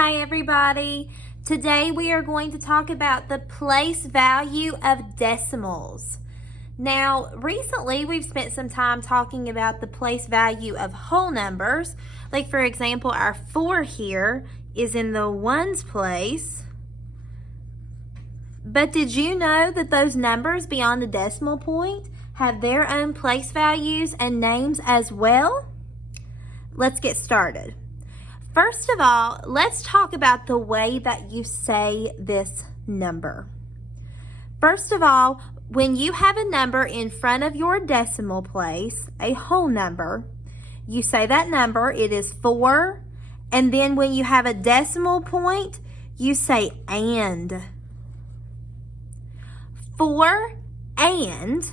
Hi everybody. Today we are going to talk about the place value of decimals. Now, recently we've spent some time talking about the place value of whole numbers. Like for example, our 4 here is in the ones place. But did you know that those numbers beyond the decimal point have their own place values and names as well? Let's get started. First of all, let's talk about the way that you say this number. First of all, when you have a number in front of your decimal place, a whole number, you say that number, it is 4, and then when you have a decimal point, you say and. 4 and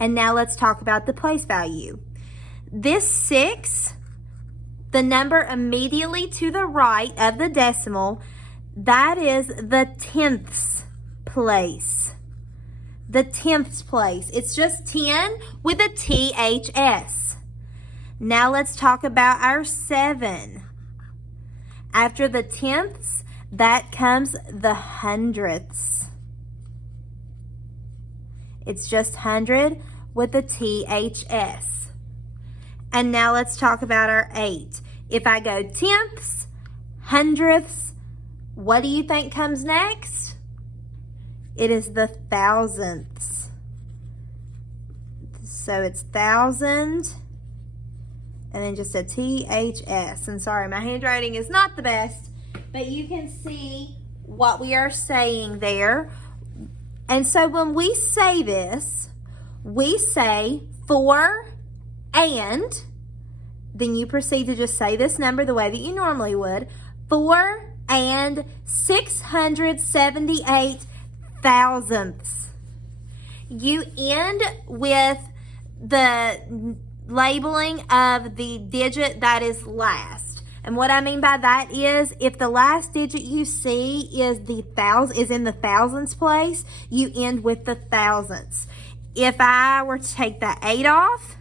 now let's talk about the place value. This 6, the number immediately to the right of the decimal, that is the tenths place. The tenths place. It's just 10 with a THS. Now let's talk about our 7. After the tenths, that comes the hundredths. It's just 100 with a THS. And now let's talk about our 8. If I go tenths, hundredths, what do you think comes next? It is the thousandths. So it's thousand and then just a THS. And sorry, my handwriting is not the best, but you can see what we are saying there. And so when we say this, we say 4 and, then you proceed to just say this number the way that you normally would. 4 and 678 thousandths. You end with the labeling of the digit that is last. And what I mean by that is if the last digit you see is in the thousands place, you end with the thousandths. If I were to take that 8 off,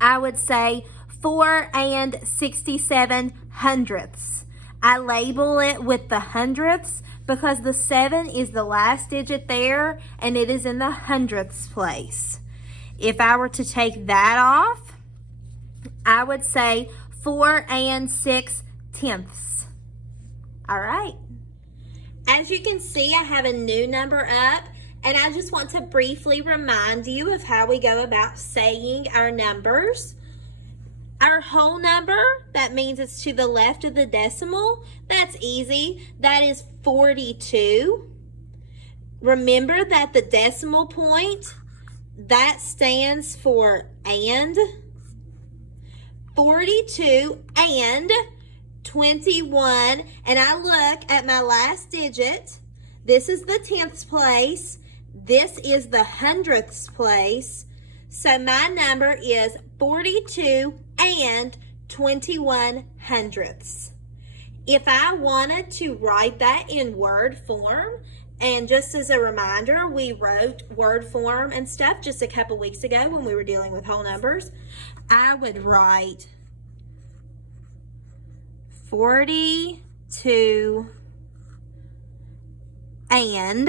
I would say 4 and 67 hundredths. I label it with the hundredths because the 7 is the last digit there and it is in the hundredths place. If I were to take that off, I would say 4 and 6 tenths. All right. As you can see, I have a new number up. And I just want to briefly remind you of how we go about saying our numbers. Our whole number, that means it's to the left of the decimal. That's easy. That is 42. Remember that the decimal point, that stands for and. 42 and 21. And I look at my last digit. This is the tenths place. This is the hundredths place. So my number is 42 and 21 hundredths. If I wanted to write that in word form, and just as a reminder, we wrote word form and stuff just a couple weeks ago when we were dealing with whole numbers, I would write 42 and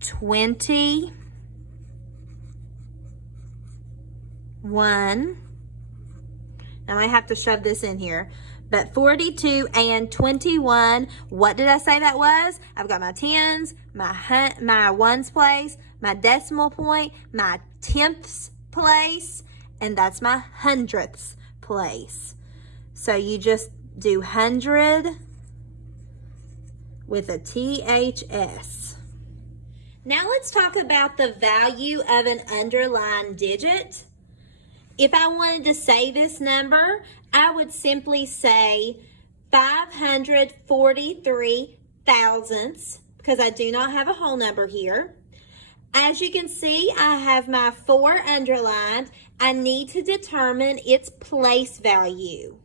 21. Now I have to shove this in here. But 42 and 21, what did I say that was? I've got my tens, my ones place, my decimal point, my tenths place, and that's my hundredths place. So you just do 100 with a THS. Now let's talk about the value of an underlined digit. If I wanted to say this number, I would simply say 543 thousandths because I do not have a whole number here. As you can see, I have my 4 underlined. I need to determine its place value.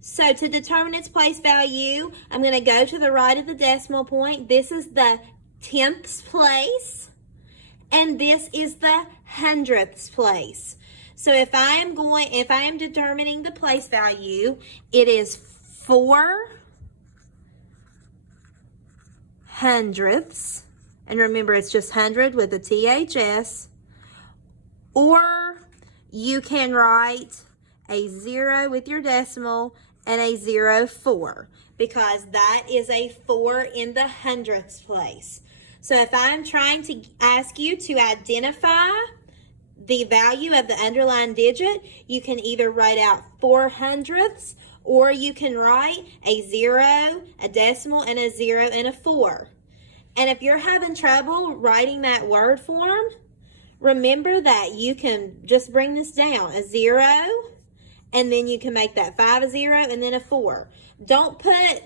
So to determine its place value, I'm going to go to the right of the decimal point. This is the tenths place, and this is the hundredths place. So if I am determining the place value, it is 4 hundredths, and remember it's just 100 with a THS, or you can write a 0 with your decimal and a 0.4 because that is a 4 in the hundredths place. So if I'm trying to ask you to identify the value of the underlined digit, you can either write out 4 hundredths, or you can write a 0, a decimal, and a 0 and a 4. And if you're having trouble writing that word form, remember that you can just bring this down, a 0, and then you can make that 5 a 0 and then a 4. Don't put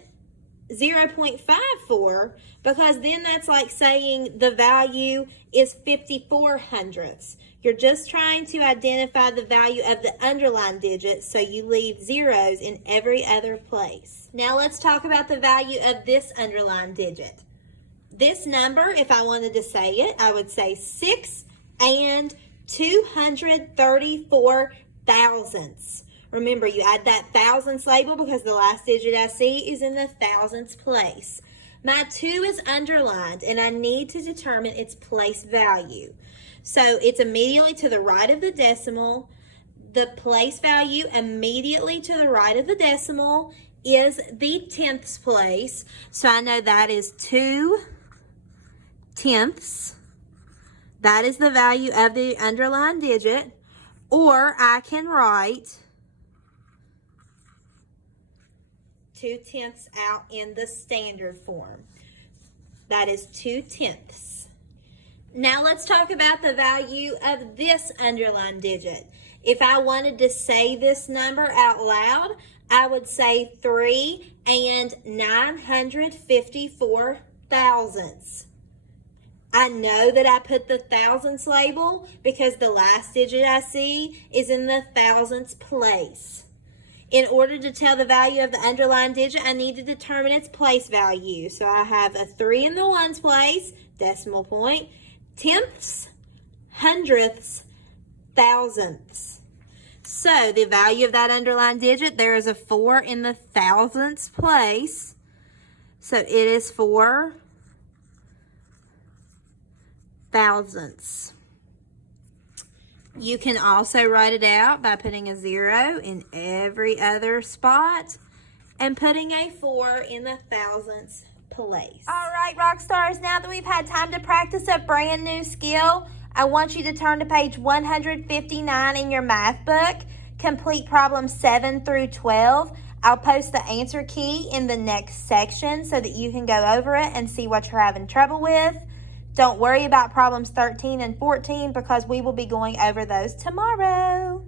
0.54 because then that's like saying the value is 54 hundredths. You're just trying to identify the value of the underlined digit, so you leave zeros in every other place. Now let's talk about the value of this underlined digit. This number, if I wanted to say it, I would say 6 and 234 thousandths. Remember, you add that thousandths label because the last digit I see is in the thousandths place. My 2 is underlined, and I need to determine its place value. So it's immediately to the right of the decimal. The place value immediately to the right of the decimal is the tenths place. So I know that is 2 tenths. That is the value of the underlined digit. Or I can write 2 tenths out in the standard form. That is 2 tenths. Now let's talk about the value of this underlined digit. If I wanted to say this number out loud, I would say 3 and 954 thousandths. I know that I put the thousandths label because the last digit I see is in the thousandths place. In order to tell the value of the underlined digit, I need to determine its place value. So I have a 3 in the ones place, decimal point, tenths, hundredths, thousandths. So the value of that underlined digit, there is a 4 in the thousandths place. So it is 4 thousandths. You can also write it out by putting a 0 in every other spot and putting a 4 in the thousandths place. All right, rock stars, now that we've had time to practice a brand new skill, I want you to turn to page 159 in your math book. Complete problems 7 through 12. I'll post the answer key in the next section so that you can go over it and see what you're having trouble with. Don't worry about problems 13 and 14 because we will be going over those tomorrow.